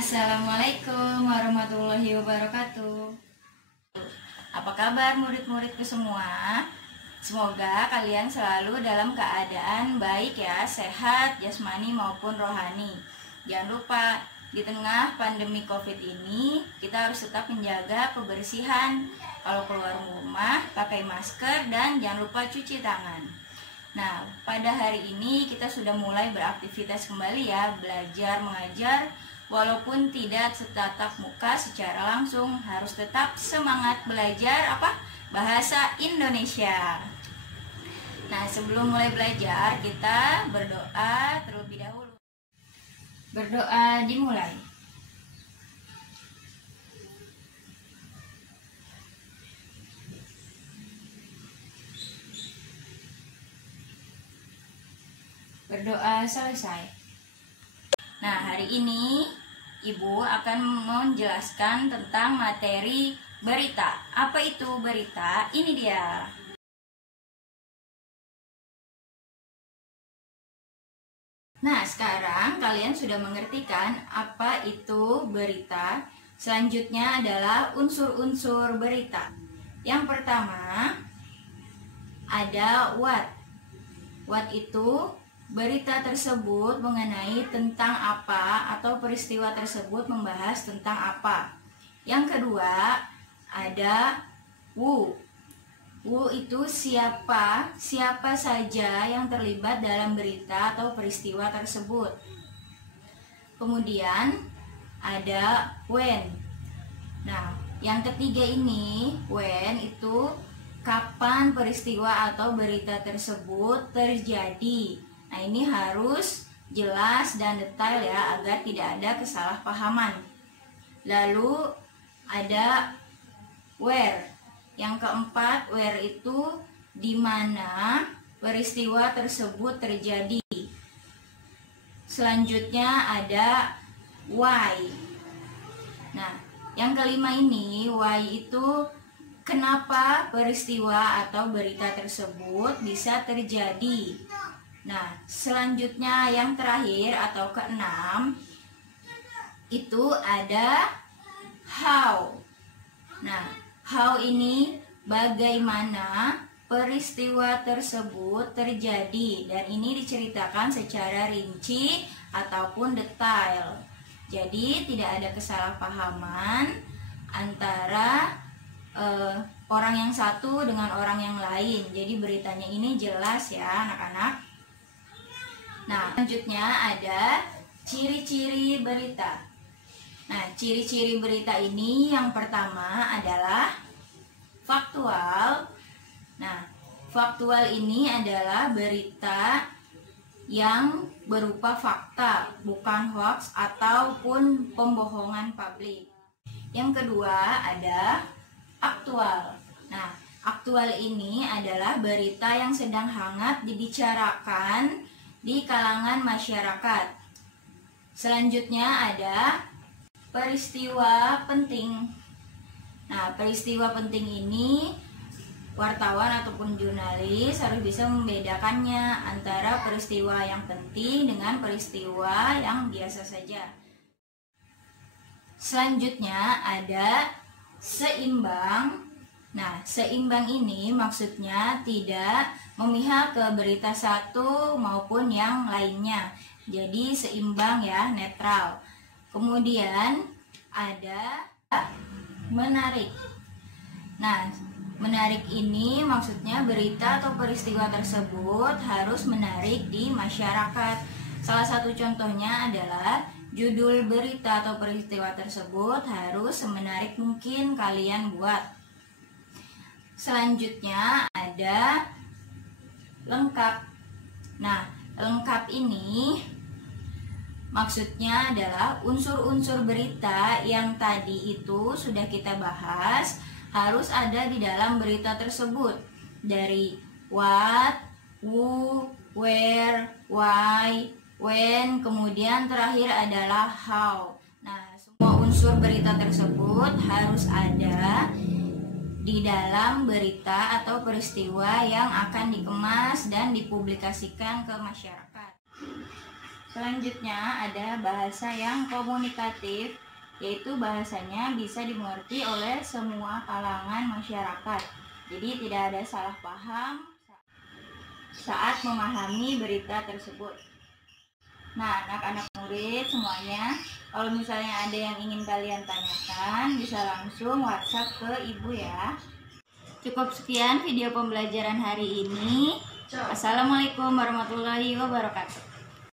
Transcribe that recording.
Assalamualaikum warahmatullahi wabarakatuh. Apa kabar murid-muridku semua? Semoga kalian selalu dalam keadaan baik ya, sehat jasmani maupun rohani. Jangan lupa, di tengah pandemi COVID ini kita harus tetap menjaga kebersihan. Kalau keluar rumah pakai masker dan jangan lupa cuci tangan. Nah, pada hari ini kita sudah mulai beraktivitas kembali ya, belajar mengajar. Walaupun tidak setatap muka secara langsung, harus tetap semangat belajar bahasa Indonesia. Nah, sebelum mulai belajar, kita berdoa terlebih dahulu. Berdoa dimulai. Berdoa selesai. Nah, hari ini Ibu akan menjelaskan tentang materi berita. Apa itu berita? Ini dia. Nah, sekarang kalian sudah mengerti kan apa itu berita? Selanjutnya adalah unsur-unsur berita. Yang pertama ada what. What itu berita tersebut mengenai tentang apa atau peristiwa tersebut membahas tentang apa. Yang kedua ada who. Who itu siapa saja yang terlibat dalam berita atau peristiwa tersebut. Kemudian ada when. Nah, yang ketiga ini when itu kapan peristiwa atau berita tersebut terjadi. Nah, ini harus jelas dan detail ya, agar tidak ada kesalahpahaman. Lalu ada where. Yang keempat, where itu di mana peristiwa tersebut terjadi. Selanjutnya ada why. Nah, yang kelima ini, why itu kenapa peristiwa atau berita tersebut bisa terjadi. Nah, selanjutnya yang terakhir atau keenam itu ada how. Nah, how ini bagaimana peristiwa tersebut terjadi, dan ini diceritakan secara rinci ataupun detail. Jadi tidak ada kesalahpahaman antara orang yang satu dengan orang yang lain. Jadi beritanya ini jelas ya anak-anak. Nah, selanjutnya ada ciri-ciri berita. Nah, ciri-ciri berita ini yang pertama adalah faktual. Nah, faktual ini adalah berita yang berupa fakta, bukan hoax ataupun pembohongan publik. Yang kedua ada aktual. Nah, aktual ini adalah berita yang sedang hangat dibicarakan di kalangan masyarakat. Selanjutnya ada peristiwa penting. Nah, peristiwa penting ini wartawan ataupun jurnalis harus bisa membedakannya antara peristiwa yang penting dengan peristiwa yang biasa saja. Selanjutnya ada seimbang. Nah, seimbang ini maksudnya tidak memihak ke berita satu maupun yang lainnya. Jadi seimbang ya, netral. Kemudian ada menarik. Nah, menarik ini maksudnya berita atau peristiwa tersebut harus menarik di masyarakat. Salah satu contohnya adalah judul berita atau peristiwa tersebut harus semenarik mungkin kalian buat. Selanjutnya ada lengkap. Nah, lengkap ini maksudnya adalah unsur-unsur berita yang tadi itu sudah kita bahas harus ada di dalam berita tersebut. Dari what, who, where, why, when, kemudian terakhir adalah how. Nah, semua unsur berita tersebut harus ada di dalam berita atau peristiwa yang akan dikemas dan dipublikasikan ke masyarakat. Selanjutnya ada bahasa yang komunikatif, yaitu bahasanya bisa dimengerti oleh semua kalangan masyarakat. Jadi tidak ada salah paham saat memahami berita tersebut. Nah, anak-anak murid semuanya, kalau misalnya ada yang ingin kalian tanyakan, bisa langsung WhatsApp ke ibu ya. Cukup sekian video pembelajaran hari ini. Assalamualaikum warahmatullahi wabarakatuh.